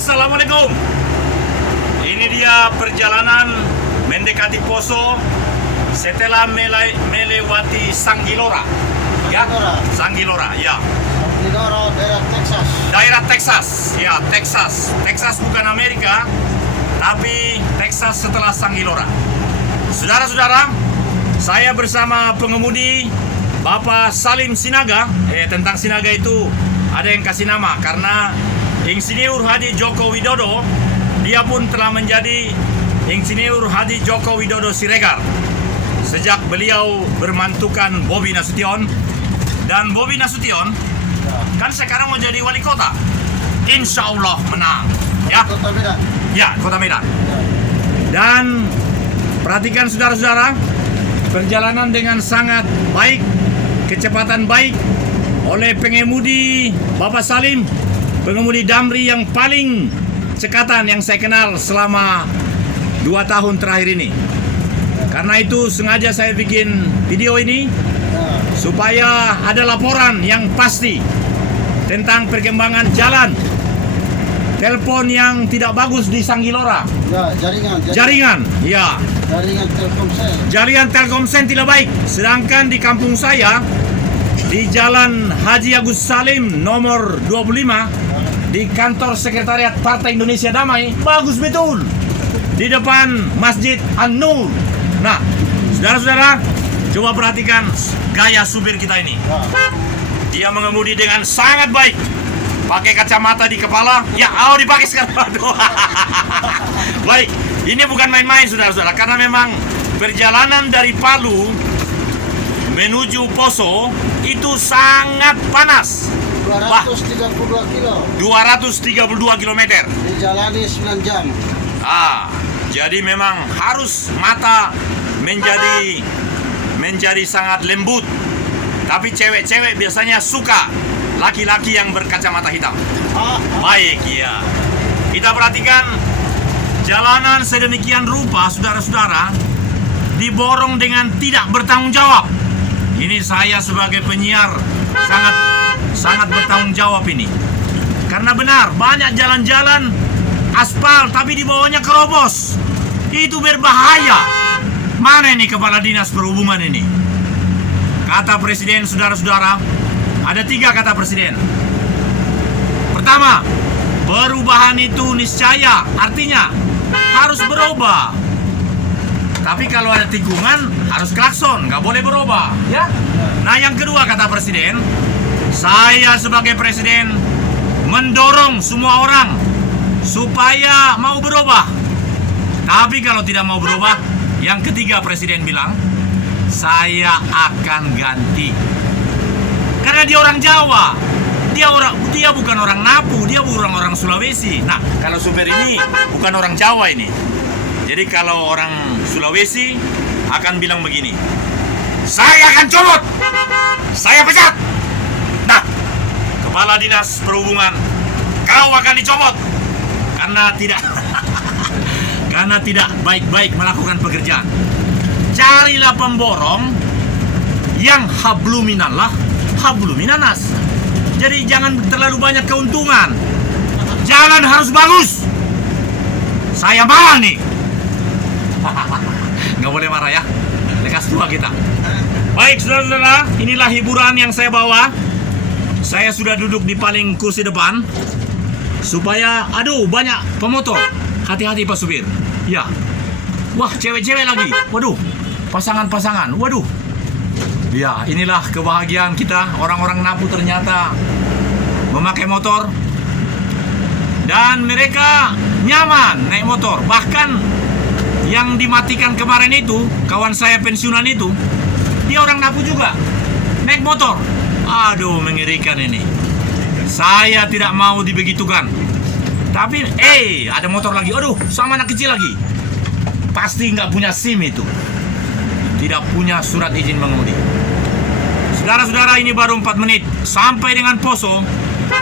Assalamualaikum. Ini dia perjalanan mendekati Poso setelah melewati Sanggilora. Ya, Sanggilora, ya. Sanggilora, daerah Texas. Daerah Texas, ya, Texas. Texas bukan Amerika, tapi Texas setelah Sanggilora. Saudara-saudara, saya bersama pengemudi Bapak Salim Sinaga. Tentang Sinaga itu ada yang kasih nama karena Insinyur Haji Joko Widodo, dia pun telah menjadi Insinyur Haji Joko Widodo Siregar sejak beliau bermantukan Bobi Nasution. Dan Bobi Nasution kan sekarang mau jadi wali kota. Insya Allah menang, ya. Kota Medan. Ya, Kota Medan. Dan perhatikan saudara-saudara, perjalanan dengan sangat baik, kecepatan baik oleh pengemudi Bapak Salim, pengemudi Damri yang paling cekatan yang saya kenal selama 2 tahun terakhir ini. Karena itu sengaja saya bikin video ini supaya ada laporan yang pasti tentang perkembangan jalan. Telepon yang tidak bagus di Sanggilora. Ya, jaringan. Jaringan, ya. Jaringan Telkomsel. Jaringan Telkomsel tidak baik. Sedangkan di kampung saya, di Jalan Haji Agus Salim nomor 25, di kantor sekretariat Partai Indonesia Damai, bagus betul. Di depan Masjid An-Nur. Nah, saudara-saudara, coba perhatikan gaya supir kita ini. Dia mengemudi dengan sangat baik. Pakai kacamata di kepala. Ya, dipakai sekarang. Baik, ini bukan main-main saudara-saudara. Karena memang perjalanan dari Palu menuju Poso itu sangat panas. 232 kilo. 232 km. Dijalani 9 jam. Jadi memang harus mata menjadi sangat lembut. Tapi cewek-cewek biasanya suka laki-laki yang berkacamata hitam. Baik, ya. Kita perhatikan jalanan sedemikian rupa, saudara-saudara, diborong dengan tidak bertanggung jawab. Ini saya sebagai penyiar sangat bertanggung jawab ini. Karena benar, banyak jalan-jalan aspal tapi di bawahnya kerobos. Itu berbahaya. Mana ini kepala dinas perhubungan ini? Kata presiden, saudara-saudara, ada 3 kata presiden. Pertama, perubahan itu niscaya, artinya harus berubah. Tapi kalau ada tikungan harus klakson, nggak boleh berubah, ya. Nah, yang kedua kata presiden, saya sebagai presiden mendorong semua orang supaya mau berubah. Tapi kalau tidak mau berubah, yang ketiga presiden bilang, saya akan ganti. Karena dia orang Jawa, dia bukan orang Napu, dia bukan orang Sulawesi. Nah, kalau supir ini bukan orang Jawa ini. Jadi kalau orang Sulawesi akan bilang begini, saya akan copot, saya pecat. Nah, kepala dinas perhubungan, kau akan dicopot karena tidak baik-baik melakukan pekerjaan. Carilah pemborong yang habluminallah, habluminanas. Jadi jangan terlalu banyak keuntungan. Jalan harus bagus. Saya marah nih. Nggak boleh marah ya. Lekas 2 kita. Baik saudara-saudara, inilah hiburan yang saya bawa. Saya sudah duduk di paling kursi depan supaya, banyak pemotor. Hati-hati Pak Supir. Ya. Wah, cewek-cewek lagi. Waduh, pasangan-pasangan. Waduh. Ya, inilah kebahagiaan kita. Orang-orang Napu ternyata memakai motor. Dan mereka nyaman naik motor. Bahkan yang dimatikan kemarin itu, kawan saya pensiunan itu, dia orang Napu juga. Naik motor. Aduh, mengerikan ini. Saya tidak mau dibegitukan. Tapi, ada motor lagi. Aduh, sama anak kecil lagi. Pasti nggak punya SIM itu. Tidak punya surat izin mengemudi. Saudara-saudara, ini baru 4 menit. Sampai dengan Poso,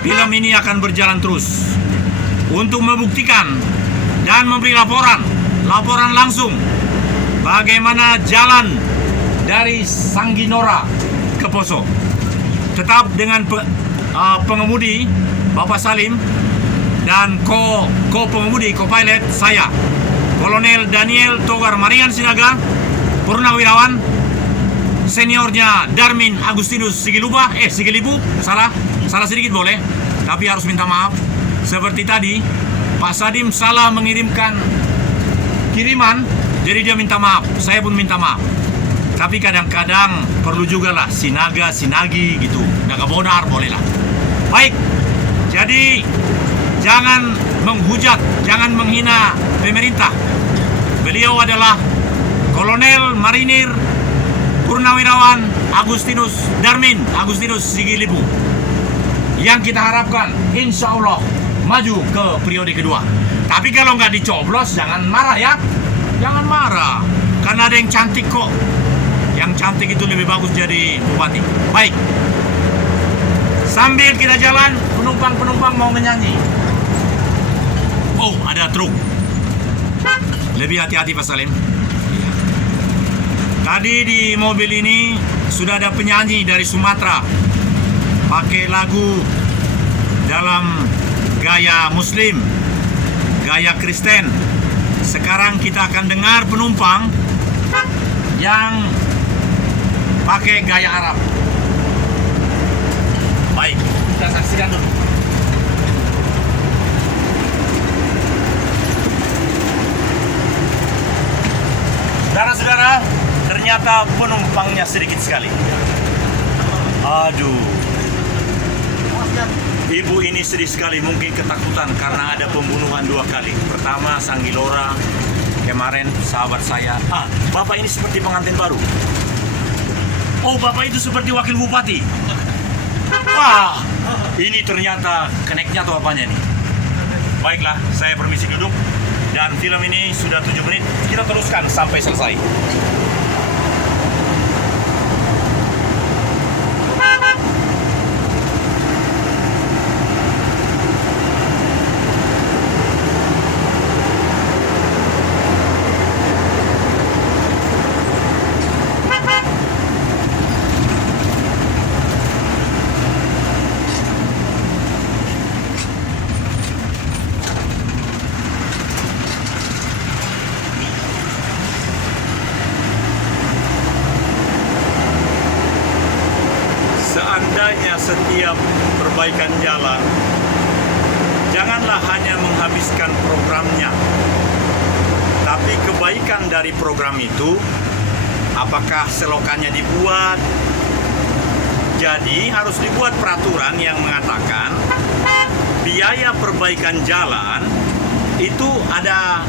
film ini akan berjalan terus. Untuk membuktikan dan memberi laporan langsung. Bagaimana jalan dari Sanggilora ke Poso. Tetap dengan pengemudi Bapak Salim Dan pengemudi, co-pilot saya, Kolonel Daniel Togar Marian Sinaga, Purnawirawan, seniornya Darmin Agustinus Sigilibu, salah sedikit boleh, tapi harus minta maaf. Seperti tadi, Pak Sadim salah mengirimkan kiriman, jadi dia minta maaf, saya pun minta maaf. Tapi kadang-kadang perlu juga lah sinaga, sinagi gitu, naga bonar boleh lah. Baik, jadi jangan menghujat, jangan menghina pemerintah. Beliau adalah Kolonel Marinir Purnawirawan Darmin Agustinus Sigilibu, yang kita harapkan insya Allah maju ke periode kedua. Tapi kalau nggak dicoblos jangan marah ya, jangan marah, karena ada yang cantik kok. Yang cantik itu lebih bagus jadi bupati. Baik, sambil kita jalan, penumpang mau menyanyi. Oh, ada truk. Lebih hati-hati Pak Salim. Tadi di mobil ini sudah ada penyanyi dari Sumatera, pakai lagu dalam gaya Muslim, gaya Kristen. Sekarang kita akan dengar penumpang yang pakai gaya Arab. Baik, kita saksikan dulu. Saudara-saudara, ternyata penumpangnya sedikit sekali. Aduh, ibu ini sedih sekali, mungkin ketakutan karena ada pembunuhan 2 kali. Pertama Sanggilora, kemarin sahabat saya. Bapak ini seperti pengantin baru. Oh, Bapak itu seperti wakil bupati. Wah, ini ternyata keneknya atau apanya nih. Baiklah, saya permisi duduk. Dan film ini sudah 7 menit, kita teruskan sampai selesai. Seandainya setiap perbaikan jalan, janganlah hanya menghabiskan programnya, tapi kebaikan dari program itu, apakah selokannya dibuat? Jadi harus dibuat peraturan yang mengatakan biaya perbaikan jalan itu ada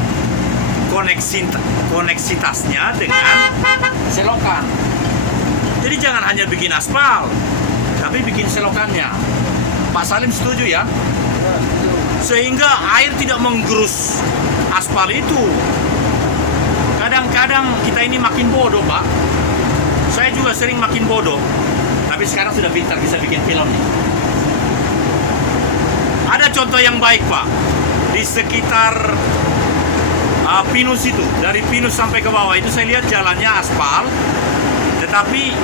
koneksitasnya dengan selokan. Jadi jangan hanya bikin aspal, tapi bikin selokannya. Pak Salim setuju ya? Sehingga air tidak menggerus aspal itu. Kadang-kadang kita ini makin bodoh, Pak. Saya juga sering makin bodoh. Tapi sekarang sudah pintar, bisa bikin film nih. Ada contoh yang baik, Pak. Di sekitar Pinus itu, dari Pinus sampai ke bawah itu saya lihat jalannya aspal, tetapi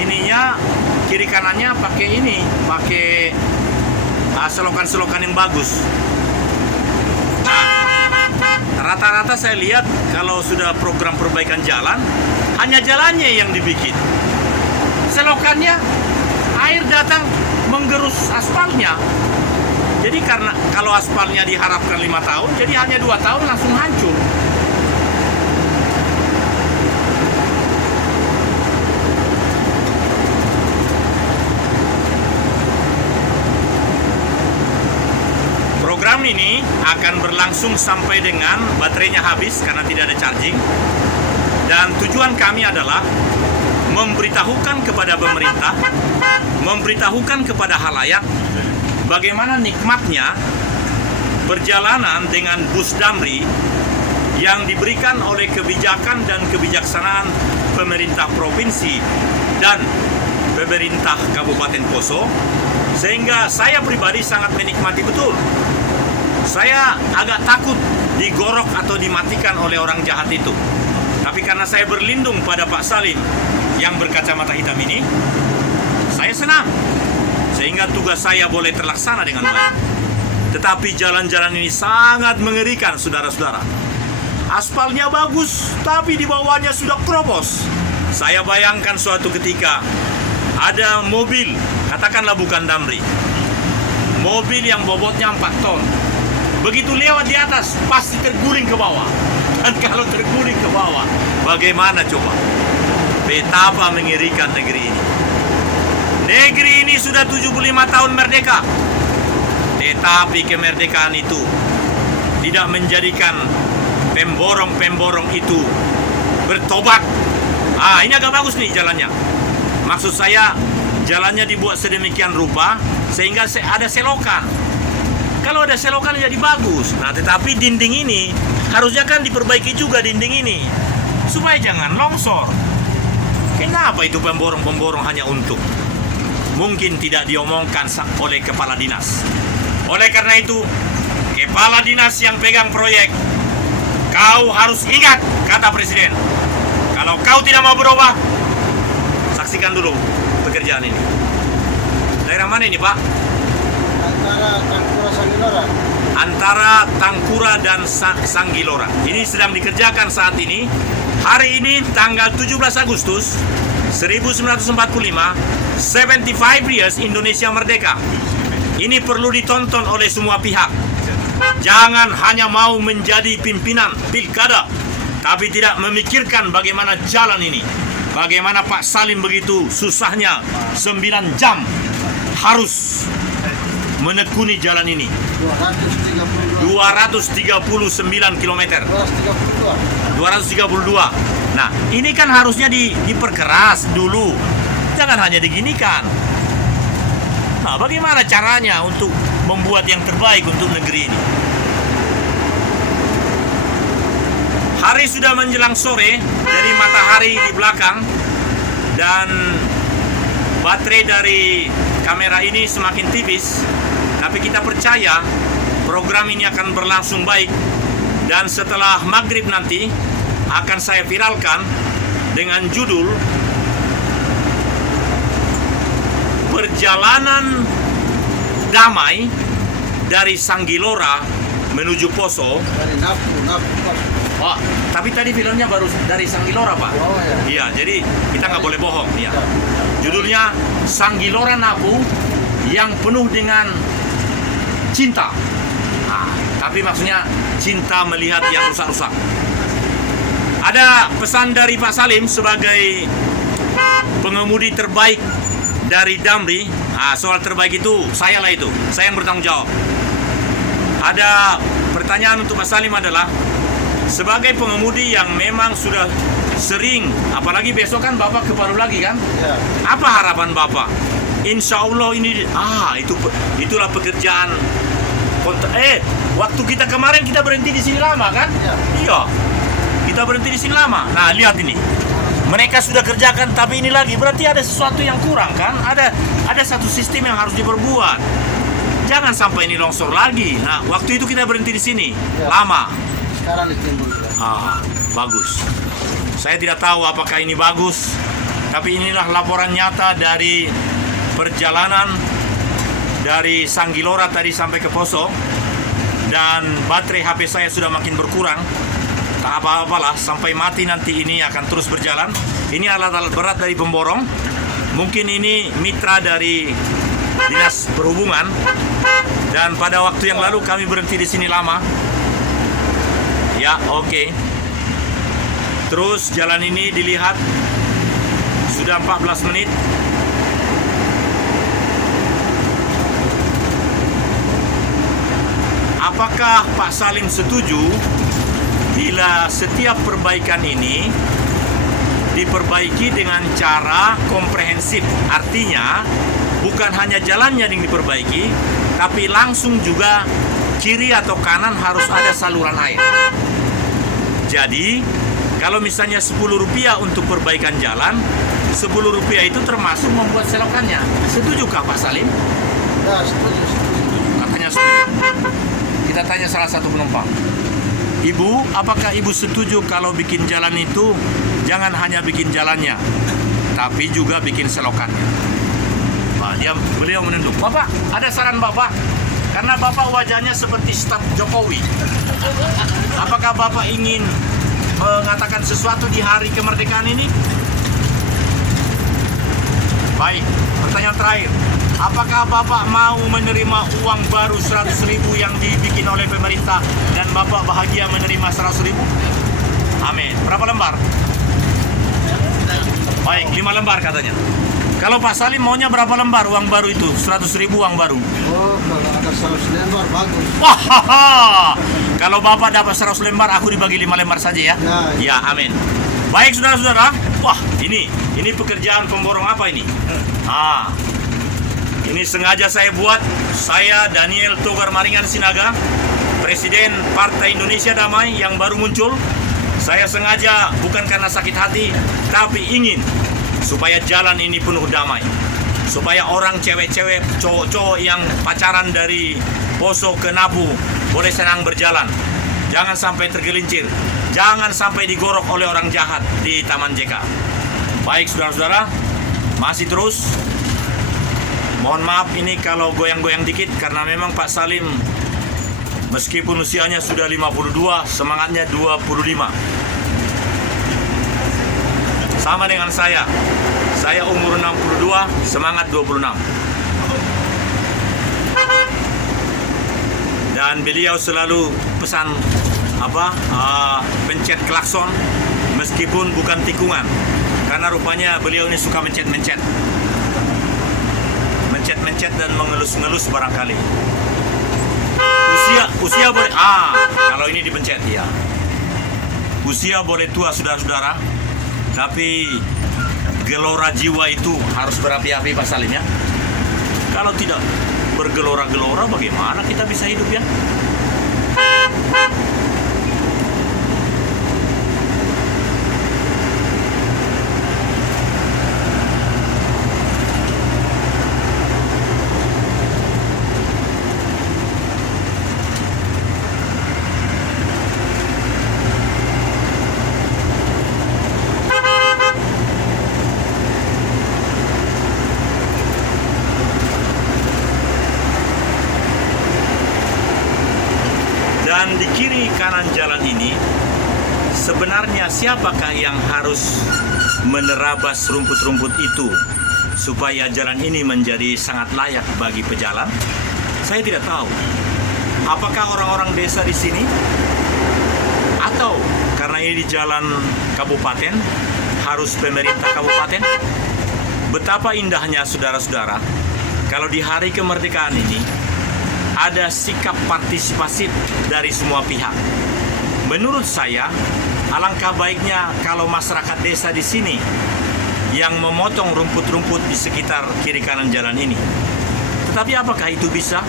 ininya kiri kanannya pakai selokan-selokan yang bagus. Nah, rata-rata saya lihat kalau sudah program perbaikan jalan, hanya jalannya yang dibikin. Selokannya, air datang menggerus aspalnya. Jadi karena kalau aspalnya diharapkan 5 tahun, jadi hanya 2 tahun langsung hancur. Program ini akan berlangsung sampai dengan baterainya habis karena tidak ada charging. Dan tujuan kami adalah memberitahukan kepada pemerintah, memberitahukan kepada halayak bagaimana nikmatnya perjalanan dengan bus Damri yang diberikan oleh kebijakan dan kebijaksanaan pemerintah provinsi dan pemerintah Kabupaten Poso, sehingga saya pribadi sangat menikmati betul. Saya agak takut digorok atau dimatikan oleh orang jahat itu. Tapi karena saya berlindung pada Pak Salim yang berkacamata hitam ini, saya senang. Sehingga tugas saya boleh terlaksana dengan baik. Tetapi jalan-jalan ini sangat mengerikan, saudara-saudara. Aspalnya bagus, tapi di bawahnya sudah kropos. Saya bayangkan suatu ketika ada mobil, katakanlah bukan Damri, mobil yang bobotnya 4 ton. Begitu lewat di atas, pasti terguling ke bawah. Dan kalau terguling ke bawah, bagaimana coba? Betapa mengerikan negeri ini. Negeri ini sudah 75 tahun merdeka. Tetapi kemerdekaan itu tidak menjadikan pemborong-pemborong itu bertobat. Ini agak bagus nih jalannya. Maksud saya, jalannya dibuat sedemikian rupa sehingga ada selokan. Kalau ada selokan jadi bagus. Nah, tetapi dinding ini harusnya kan diperbaiki juga, dinding ini, supaya jangan longsor. Kenapa itu pemborong-pemborong hanya untuk? Mungkin tidak diomongkan oleh kepala dinas. Oleh karena itu, kepala dinas yang pegang proyek, kau harus ingat kata Presiden. Kalau kau tidak mau berubah, saksikan dulu pekerjaan ini. Daerah mana ini, Pak? Antara Tangkura Sanggilora. Antara Tangkura dan Sanggilora. Ini sedang dikerjakan saat ini. Hari ini tanggal 17 Agustus 1945, 75 years Indonesia merdeka. Ini perlu ditonton oleh semua pihak. Jangan hanya mau menjadi pimpinan pilkada, tapi tidak memikirkan bagaimana jalan ini. Bagaimana Pak Salim begitu susahnya 9 jam harus menekuni jalan ini. 239 km. 232. Nah, ini kan harusnya diperkeras dulu. Jangan hanya diginikan. Nah, bagaimana caranya untuk membuat yang terbaik untuk negeri ini? Hari sudah menjelang sore, jadi matahari di belakang, dan baterai dari kamera ini semakin tipis. Tapi kita percaya program ini akan berlangsung baik, dan setelah maghrib nanti akan saya viralkan dengan judul Perjalanan Damai dari Sanggilora menuju Poso. Dari Napu. Oh, tapi tadi filmnya baru dari Sanggilora, Pak. Oh ya. Iya, jadi kita nggak boleh bohong. Ya. Judulnya Sanggilora Napu yang penuh dengan cinta. Nah, tapi maksudnya cinta melihat yang rusak-rusak. Ada pesan dari Pak Salim sebagai pengemudi terbaik dari Damri. Soal terbaik itu saya lah, itu saya yang bertanggung jawab. Ada pertanyaan untuk Pak Salim adalah, sebagai pengemudi yang memang sudah sering, apalagi besok kan Bapak ke Palu lagi kan? Ya. Apa harapan Bapak? Insya Allah ini, itulah pekerjaan. Waktu kita kemarin kita berhenti di sini lama kan? Ya. Iya, kita berhenti di sini lama. Nah, lihat ini, mereka sudah kerjakan, tapi ini lagi berarti ada sesuatu yang kurang kan? Ada satu sistem yang harus diperbuat. Jangan sampai ini longsor lagi. Nah, waktu itu kita berhenti di sini lama. Sekarang ditimbun. Bagus. Saya tidak tahu apakah ini bagus, tapi inilah laporan nyata dari perjalanan dari Sanggilora tadi sampai ke Poso. Dan baterai HP saya sudah makin berkurang. Tak apa-apalah, sampai mati nanti ini akan terus berjalan. Ini alat-alat berat dari pemborong. Mungkin ini mitra dari Dinas Perhubungan. Dan pada waktu yang lalu kami berhenti di sini lama. Ya, oke. Terus jalan ini dilihat sudah 14 menit. Apakah Pak Salim setuju bila setiap perbaikan ini diperbaiki dengan cara komprehensif? Artinya bukan hanya jalannya yang diperbaiki, tapi langsung juga kiri atau kanan harus ada saluran air. Jadi kalau misalnya Rp10 untuk perbaikan jalan, Rp10 itu termasuk membuat selokannya. Setujukah Pak Salim? Ya, setuju. Katanya setuju. Kita tanya salah satu penumpang. Ibu, apakah Ibu setuju kalau bikin jalan itu jangan hanya bikin jalannya, tapi juga bikin selokannya? Beliau menunduk. Bapak, ada saran Bapak? Karena Bapak wajahnya seperti staf Jokowi. Apakah Bapak ingin mengatakan sesuatu di hari kemerdekaan ini? Baik, pertanyaan terakhir. Apakah Bapak mau menerima uang baru 100.000 yang dibikin oleh pemerintah dan Bapak bahagia menerima 100.000? Amin. Berapa lembar? Baik, 5 lembar katanya. Kalau Pak Salim maunya berapa lembar uang baru itu? 100.000 uang baru. Oh, kalau ada 100 lembar bagus. Wah, kalau Bapak dapat 100 lembar, aku dibagi 5 lembar saja ya. Ya. Ya, amin. Baik, saudara-saudara. Wah, ini pekerjaan pemborong apa ini? Ini sengaja saya buat. Saya Daniel Togar Maringan Sinaga, Presiden Partai Indonesia Damai yang baru muncul. Saya sengaja bukan karena sakit hati, tapi ingin supaya jalan ini penuh damai. Supaya orang cewek-cewek, cowok-cowok yang pacaran dari Poso ke Napu boleh senang berjalan. Jangan sampai tergelincir. Jangan sampai digorok oleh orang jahat di Taman JK. Baik, saudara-saudara, masih terus. Mohon maaf ini kalau goyang-goyang dikit karena memang Pak Salim meskipun usianya sudah 52, semangatnya 25. Sama dengan saya. Saya umur 62, semangat 26. Dan beliau selalu pesan pencet klakson meskipun bukan tikungan. Karena rupanya beliau ini suka mencet-mencet dan mengelus-ngelus barangkali. Usia boleh kalau ini dipencet ya. Usia boleh tua saudara-saudara, tapi gelora jiwa itu harus berapi-api Pak Salim ya. Kalau tidak bergelora-gelora bagaimana kita bisa hidup ya? Dan di kiri kanan jalan ini, sebenarnya siapakah yang harus menerabas rumput-rumput itu supaya jalan ini menjadi sangat layak bagi pejalan? Saya tidak tahu. Apakah orang-orang desa di sini? Atau karena ini di jalan kabupaten, harus pemerintah kabupaten? Betapa indahnya saudara-saudara, kalau di hari kemerdekaan ini, ada sikap partisipasif dari semua pihak. Menurut saya, alangkah baiknya kalau masyarakat desa di sini yang memotong rumput-rumput di sekitar kiri kanan jalan ini. Tetapi apakah itu bisa?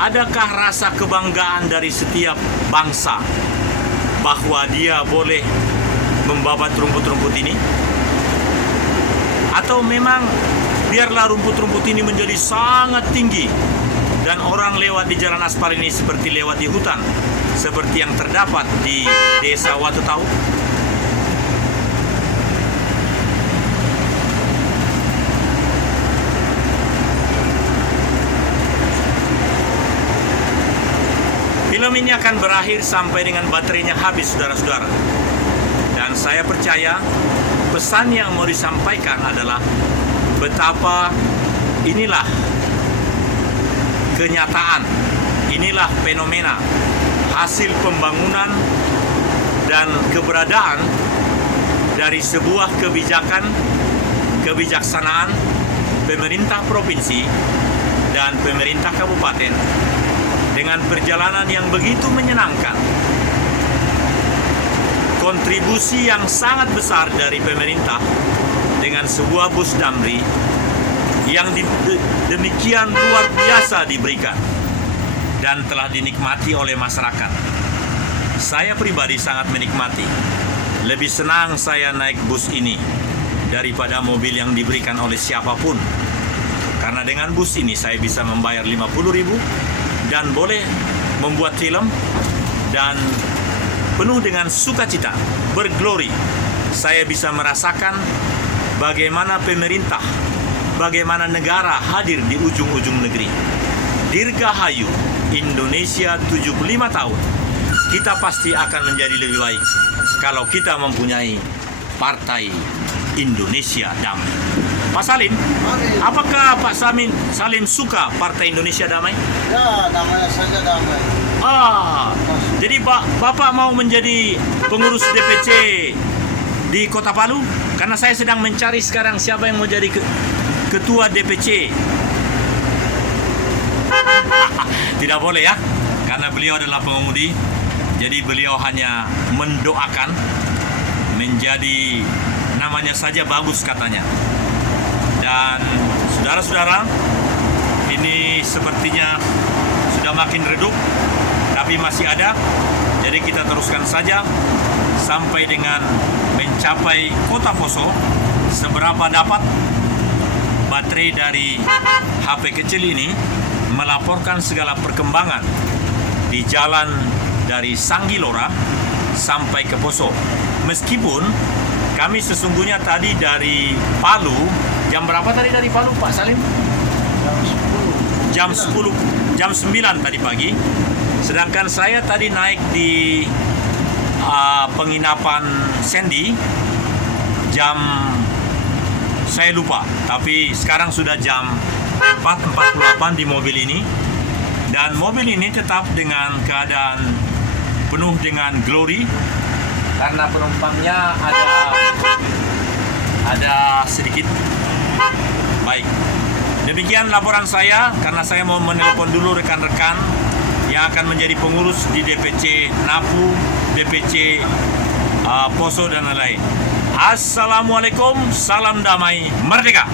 Adakah rasa kebanggaan dari setiap bangsa bahwa dia boleh membabat rumput-rumput ini? Atau memang biarlah rumput-rumput ini menjadi sangat tinggi dan orang lewat di jalan aspal ini seperti lewat di hutan, seperti yang terdapat di desa Watu Tau? Film ini akan berakhir sampai dengan baterainya habis, saudara-saudara. Dan saya percaya pesan yang mau disampaikan adalah betapa inilah kenyataan, inilah fenomena hasil pembangunan dan keberadaan dari sebuah kebijaksanaan pemerintah provinsi dan pemerintah kabupaten dengan perjalanan yang begitu menyenangkan. Kontribusi yang sangat besar dari pemerintah dengan sebuah bus Damri yang demikian luar biasa diberikan dan telah dinikmati oleh masyarakat. Saya pribadi sangat menikmati. Lebih senang saya naik bus ini daripada mobil yang diberikan oleh siapapun. Karena dengan bus ini saya bisa membayar 50.000 dan boleh membuat film dan penuh dengan sukacita, berglori. Saya bisa merasakan bagaimana pemerintah, bagaimana negara hadir di ujung-ujung negeri. Dirgahayu Indonesia 75 tahun, kita pasti akan menjadi lebih baik kalau kita mempunyai Partai Indonesia Damai. Pak Salim, apakah Pak Salim suka Partai Indonesia Damai? Ya, namanya saja damai. Jadi Bapak mau menjadi pengurus DPC di Kota Palu? Karena saya sedang mencari sekarang siapa yang mau jadi ketua DPC. Tidak boleh ya, karena beliau adalah pengemudi. Jadi beliau hanya mendoakan, menjadi namanya saja bagus katanya. Dan saudara-saudara, ini sepertinya sudah makin redup, tapi masih ada. Jadi kita teruskan saja sampai dengan mencapai Kota Poso. Seberapa dapat baterai dari HP kecil ini melaporkan segala perkembangan di jalan dari Sanggilora sampai ke Poso. Meskipun kami sesungguhnya tadi dari Palu, jam berapa tadi dari Palu Pak Salim? Jam 9 tadi pagi. Sedangkan saya tadi naik di penginapan Sandy jam, saya lupa, tapi sekarang sudah jam 4.48 di mobil ini. Dan mobil ini tetap dengan keadaan penuh dengan glory karena penumpangnya ada sedikit. Baik, demikian laporan saya, karena saya mau menelpon dulu rekan-rekan yang akan menjadi pengurus di DPC Napu, DPC Poso dan lain-lain. Assalamualaikum, salam damai, merdeka.